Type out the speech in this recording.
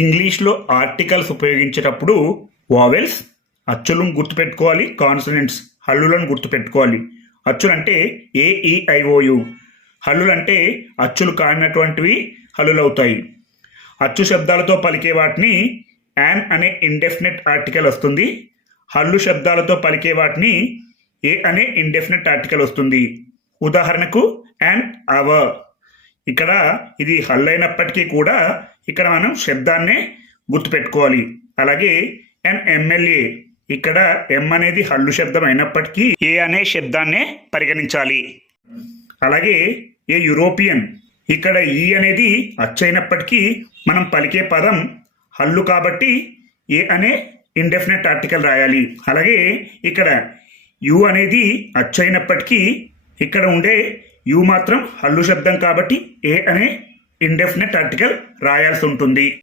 ఇంగ్లీష్లో ఆర్టికల్స్ ఉపయోగించేటప్పుడు వావెల్స్ అచ్చులను గుర్తుపెట్టుకోవాలి, కాన్సనెంట్స్ హల్లులను గుర్తుపెట్టుకోవాలి. అచ్చులంటే AEIOU, హల్లులంటే అచ్చులు కానటువంటివి హల్లులు అవుతాయి. అచ్చు శబ్దాలతో పలికే వాటిని యాన్ అనే ఇండెఫినెట్ ఆర్టికల్ వస్తుంది. హల్లు శబ్దాలతో పలికే వాటిని ఏ అనే ఇండెఫినెట్ ఆర్టికల్ వస్తుంది. ఉదాహరణకు అండ్ అవర్. ఇక్కడ ఇది హల్లు అయినప్పటికీ కూడా ఇక్కడ మనం శబ్దాన్నే గుర్తుపెట్టుకోవాలి. అలాగే అండ్ MLA, ఇక్కడ ఎం అనేది హల్లు శబ్దం అయినప్పటికీ ఏ అనే శబ్దాన్నే పరిగణించాలి. అలాగే ఏ యూరోపియన్, ఇక్కడ ఈ అనేది అచ్చైనప్పటికీ మనం పలికే పదం హల్లు కాబట్టి ఏ అనే ఇండెఫినెట్ ఆర్టికల్ రాయాలి. అలాగే ఇక్కడ యు అనేది అచ్చైనప్పటికీ ఇక్కడ ఉండే యు మాత్రం హల్లు శబ్దం కాబట్టి ఏ అనే ఇండెఫినెట్ ఆర్టికల్ రాయాల్సి ఉంటుంది.